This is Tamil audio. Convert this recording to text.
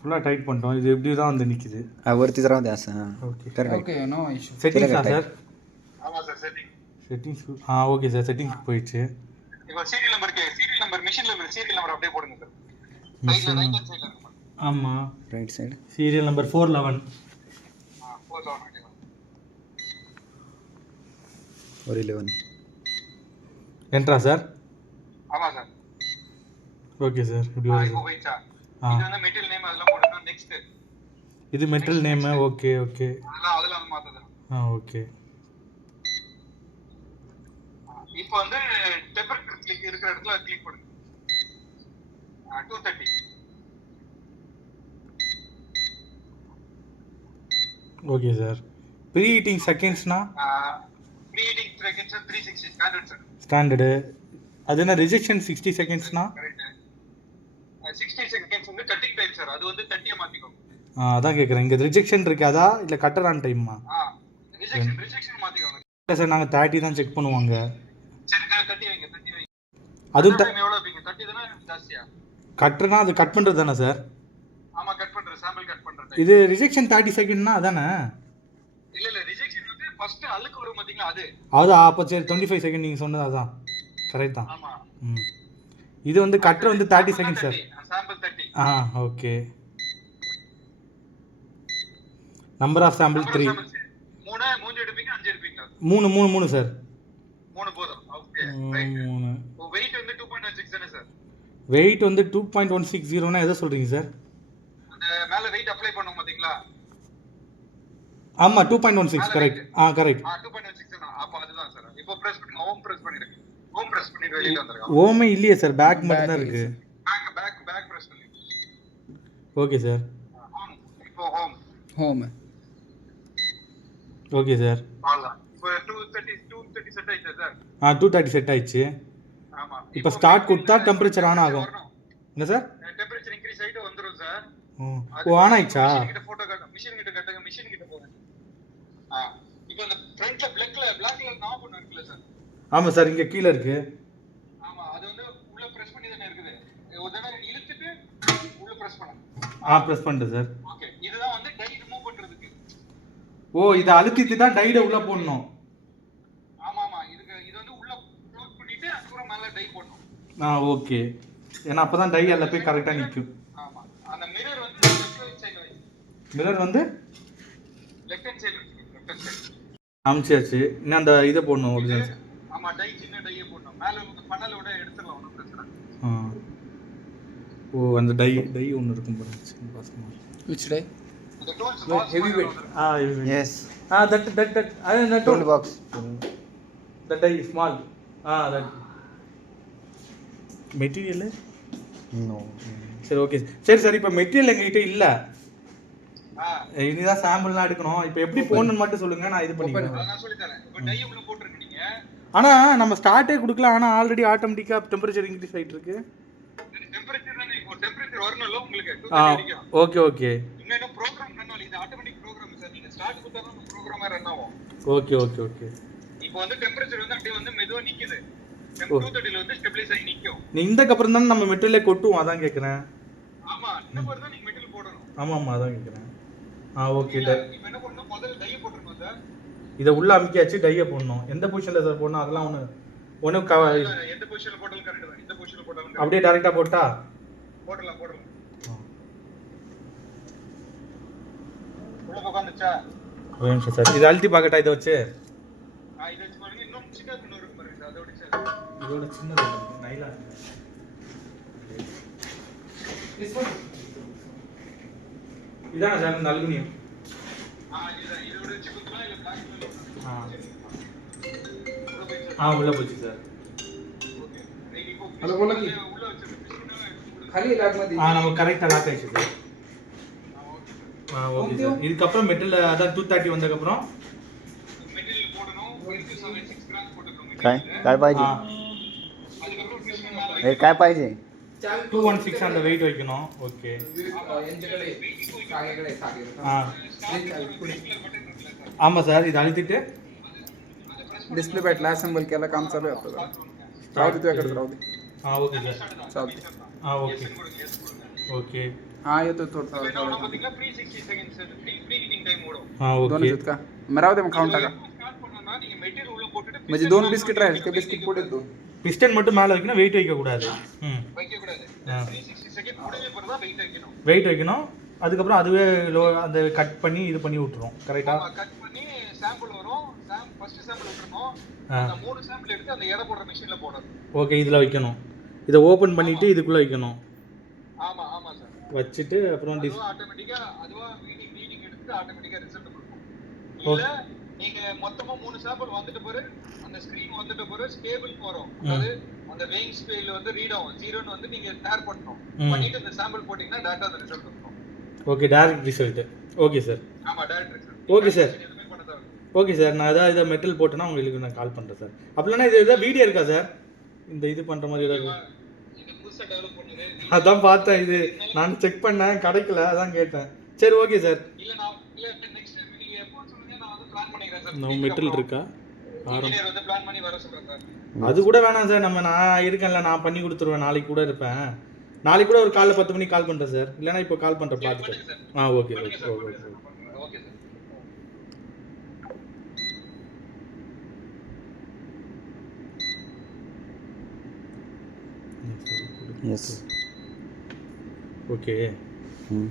ஃபுல்லாக டைட் பண்ணிட்டோம். இது எப்படி தான் வந்து நிற்கிது. वरती जरा द्या असं. Okay correct. Okay no issue. செட்டிங்ஸா சார்? ஆமா sir setting. Settings okay sir. Settings போயிடுச்சு. இப்போ serial number machine number serial number அப்படியே போடுங்க சார். சைடுல ரைட் ஹேண்ட் சைடுல இருக்கு. ஆமாம், राइट साइड. Serial number 411. 411. என்ட்ரா சார்? ஆமா சார். Okay sir. இப்படி இப்போ வருது. போயிச்சா? இது வந்து மெட்டீரியல் நேம் அதெல்லாம் போடுங்க. நெக்ஸ்ட் இது மெட்டல் நேமு. Okay okay. அதெல்லாம் வந்து மாத்துது. ஓகே. இப்போ வந்து டெம்பரேச்சர் கிளிக் இருக்கிற இடத்துல கிளிக் பண்ணுங்க. 230. Okay sir. ப்ரீ ஹீட்டிங் செகண்ட்ஸ்னா? Pre heating seconds 360 standard sir. Standard. அது என்ன ரிஜெக்ஷன் 60 செகண்ட்ஸ்னா? கரெக்ட். 60 செகண்ட்ஸ் வந்து கட்டிங் டைம் சார். அது வந்து 30 மாத்திக்கோங்க. அதான் கேட்குறேன். இங்கே ரிஜெக்ஷன் இருக்காதா இல்லை கட்டர் ஆன் டைமா? ரிஜெக்ஷன் மாத்திக்கோங்க. இல்லை சார், நாங்கள் 30 தான் செக் பண்ணுவாங்க. சரி 30 வைங்க. அதுவும் டைம் எவ்வளவு வைப்பீங்க? 30 தானே ஜாஸ்தியா? கட்டுறனா அது கட் பண்ணுறது தானே சார்? ஆமா கட் பண்றேன். சாம்பிள் கட் பண்றேன். இது ரிஜெக்ஷன் 30 செகண்ட்னா அதானே? இல்ல ரிஜெக்ஷன் வந்து ஃபர்ஸ்ட் அழுக்கு வரும் பாத்தீங்களா அது. அப்போ சரி 25 செகண்ட் நீங்கள் சொன்னது அதான் கரெக்ட் தான். ஆமா. இது வந்து கட்டர் வந்து 30 second sir. Sample 30. Okay. Number of sample 3. 3 எடுப்பீங்க 5 எடுப்பீங்களா? 3 சார். 3 போதும். Okay right. வெயிட் வந்து 2.16 தானே சார்? வெயிட் வந்து 2.160னா எதை சொல்றீங்க சார்? அந்த மேல வெயிட் அப்ளை பண்ணுவோம் பாத்தீங்களா? ஆமா 2.16 கரெக்ட். கரெக்ட். 2.16 தான். அப்ப அதுதான் சார். இப்போ பிரஸ் பண்ணுங்க. ஹோம் பிரஸ் பண்ணிடுங்க. ஹோம் பிரஸ் பண்ணிட்டு வெளியில வந்துருங்க. ஹோமே இல்லையே சார், பேக் மட்டும் தான் இருக்கு. பேக் பிரஸ் பண்ணுங்க. Okay sir. இப்போ ஹோம். Okay sir. அவ்வளவுதான். இப்போ 230 செட் ஆயிடுச்சு சார். 230 செட் ஆயிடுச்சு. ஆமா. இப்போ ஸ்டார்ட் கொடுத்தா டெம்பரேச்சர் ஆன் ஆகும். என்ன சார்? டெம்பரேச்சர் இன்கிரீஸ் ஆயிட்டு வந்துரும் சார். ஆன் ஆயிச்சா? மிஷின் கிட்ட போட்டோ காட்டுங்க. மிஷின் கிட்ட காட்டுங்க. மிஷின் கிட்ட போங்க. இப்போ அந்த ஃப்ரண்ட்ல பிளாக்ல நாப் ஒன்னு இருக்குல சார்? ஆமா சார், இங்க கீழ இருக்கு. ஆமா, அது வந்து உள்ள பிரஸ் பண்ணி தானே இருக்குது. ஒரு தடவை இழுத்துட்டு உள்ள பிரஸ் பண்ணுங்க. பிரஸ் பண்ணிட்டேன் சார். ஓகே. இதுதான் வந்து டை ரிமூவ் பண்றதுக்கு. இத அழுத்திட்டு தான் டைட உள்ள போடணும். ஆமா. இது வந்து உள்ள க்ளோஸ் பண்ணிட்டு அப்புறம் மேல டை போடணும். ஓகே. ஏன்னா அப்பதான் டை எல்லாம் போய் கரெக்ட்டா நிக்கும். ஆமா. அந்த மிரர் வந்து லெஃப்ட் ஹேண்ட் சைடுல வைங்க. மிரர் வந்து லெஃப்ட் ஹேண்ட் சைடுல வைங்க. Left hand side. அம்ச்சியாச்சு. இன்னும் அந்த இத போடணும் ஒரிஜினல். ஆமா, டை சின்ன டையை போடணும். மேல வந்து பனலோட எடுத்துறலாம், ஒண்ணும் பிரச்சனை இல்ல. அந்த டை ஒன்னு இருக்கும் பாருங்க. பாசமா. Which day? அந்த tools Heavy weight. heavy weight. Yes. that Tool box. that die small. That material. No. சரி ஓகே. சரி இப்போ மெட்டீரியல் எங்ககிட்ட இல்ல. இனிதான் சாம்பிள்லாம் எடுக்கணும். இப்போ எப்படி போடணும்னு மட்டும் சொல்லுங்க, நான் இது பண்ணிக்கிறேன். நான் சொல்லி தரேன். இப்போ டை உள்ள போட்டுருங்க நீங்க. ஆனா நம்ம ஸ்டார்ட்டே கொடுக்கல. ஆனா ஆல்ரெடி ஆட்டோமேட்டிக்கா டெம்பரேச்சர் இன்க்ரீஸ் ஆயிட்டு இருக்கு. டெம்பரேச்சர் தானே, இப்போ டெம்பரேச்சர் வரணும்ல உங்களுக்கு. 230 வரைக்கும். ஓகே. இன்னும் ப்ரோகிராம் பண்ணால இது ஆட்டோமேட்டிக் ப்ரோகிராம் சார். நீங்க ஸ்டார்ட் கொடுத்தா தான் ப்ரோகிராமா ரன் ஆகும். ஓகே. இப்போ வந்து டெம்பரேச்சர் வந்து அப்படியே வந்து மெதுவா நிக்குது. 230 ல வந்து ஸ்டெபிலைஸ் ஆகி நிக்கும். நீ இந்தக்கு அப்புறம் தான் நம்ம மெட்டீரியலே கொட்டுவோம். அதான் கேக்குறேன். ஆமா, இன்னும் தான் நீங்க மெட்டீரியல் போடணும். ஆமா அதான் கேக்குறேன். ஓகே. இப்போ என்ன பண்ணனும்? முதல்ல டை போட்டுறணும் சார். இத உள்ள அமுக்கியாச்சு. டைய போடணும். எந்த பொசிஷன்ல சார் போடணும்? அதெல்லாம் ஒண்ணு எந்த பொசிஷன்ல போட்டாலும் கரெக்ட் தான். இந்த பொசிஷன்ல போட்டாலும் அப்படியே டைரக்டா போட்டா போடலாம். உள்ள உட்கார்ந்துச்சா? ஒரு நிமிஷம் சார். இது அழுத்தி பார்க்கட்டா இத வச்சு? இத வச்சு பாருங்க. இன்னும் சின்ன துணு இருக்கு பாருங்க. அதோட சார். இதோட சின்னது நைலான். இதான சார் இந்த அலுமினியம்? இதோட வச்சு குத்துலாம் இல்ல பிளாக் உள்ள போச்சு சார். ஓகே. இப்போ ஹலோ बोला की உள்ள வச்சிருக்கீங்க. खाली लॉक मत நம்ம கரெக்ட்டா லாக் ஆயிடுச்சு சார். Okay sir. இதுக்கு அப்புறம் மெட்டல் அதான் 230 வந்ததுக்கு அப்புறம் மெட்டீரியல் போடணும். 6 கிராம் போட்டுக்கோங்க. काय पाहिजे? அதுக்கப்புறம் ஃபிஷிங் மேல हे काय पाहिजे? 216 அந்த வெயிட் வைக்கணும். ஓகே. यांच्याकडे सागेकडे ஆமா சார். இது அழுத்திட்டு डिस्प्ले भेटला असेंबल केला. काम चालू आहे आपलं. राहू दे तुझ्याकडे राहू दे. Okay sir. चालते. ஓகே எஸ் கொடுங்க எஸ் கொடுங்க ஓகे हाँ ये तो थोड़ा இப்போ என்ன ஆகும் பாத்தீங்கன்னா pre 60 seconds preheating time ஓடும் ओके दोनों चीज का मेरा वो काउंट आगा ஸ்டார்ட் பண்ணனும்னா நீங்க மெட்டீரியல் உள்ள போட்டுட்டு मुझे दोन बिस्किट रहा है इसके बिस्किट पोड़े दो பிஸ்டன் மட்டும் மேலே வைக்கணும் வெயிட் வைக்க கூடாது வைக்க கூடாது 360 செகண்ட் முடிஞ்ச பிறகு தான் வெயிட் வைக்கணும் வெயிட் வைக்கணும் அதுக்கப்புறம் அதுவே அந்த கட் பண்ணி இது பண்ணி விட்டுரும் கரெக்டா ஆமா கட் பண்ணி சாம்பிள் வரும் ஃபர்ஸ்ட் சாம்பிள் விட்டுறணும் அந்த மூணு சாம்பிள் எடுத்து அந்த எடை போடுற மெஷின்ல போடணும் ஓகே இதில் வைக்கணும் இதை ஓப்பன் பண்ணிட்டு இதுக்குள்ளே வைக்கணும் ஆமா ஆமா சார் வச்சுட்டு அப்புறம் அதுவா ஆட்டோமேட்டிக்கா அதுவா ரீடிங் எடுத்து ஆட்டோமேட்டிக்கா ரிசல்ட் கொடுக்கும் இல்ல நீங்க மொத்தமா மூணு சாம்பிள் வந்துட்ட பிறகு அந்த ஸ்கிரீன் வந்துட்ட பிறகு ஸ்டேபிள் வரும் அதாவது அந்த வெயிங் ஸ்கேல் வந்து ரீட் ஆகும் 0 ன்னு வந்து நீங்க டேர் பண்ணனும் பண்ணிட்டு இந்த சாம்பிள் போடினா டேட்டா அந்த ரிசல்ட் வரும் okay direct result okay sir ஆமா டைரக்ட் ரிசல்ட் ஓகே சார் எதுமே பண்ண தேவை ஓகே சார் நான் ஏதாவது இதை மெட்டல் போட்டேன்னா உங்களுக்கு நான் கால் பண்ணுறேன் சார் அப்படின்னா இது ஏதாவது வீடியோ இருக்கா சார் இந்த இது பண்ணுற மாதிரி ஏதாவது நீங்க புதுசா டெவலப் பண்ணுங்க அதான் பார்த்தேன் இது நான் செக் பண்ணேன் கிடைக்கல அதான் கேட்டேன் சரி ஓகே சார் இல்ல நான் இல்ல நெக்ஸ்ட் டைம் நீங்க எப்போ சொல்லுங்க நான் வந்து பிளான் பண்ணிக்கிறேன் சார் நம்ம மெட்டல் இருக்கா இன்ஜினியர் வந்து பிளான் பண்ணி வர சொல்றேன் சார் அது கூட வேணாம் சார் நான் இருக்கேன்ல நான் பண்ணி கொடுத்துருவேன் நாளைக்கு கூட இருப்பேன் நாளைக்கு கூட ஒரு காலைல 10 மணிக்கு கால் பண்ணுறேன் சார் இல்லைனா இப்போ கால் பண்ணுறேன் பார்த்துட்டு okay okay okay okay sir Yes. Okay Hmm.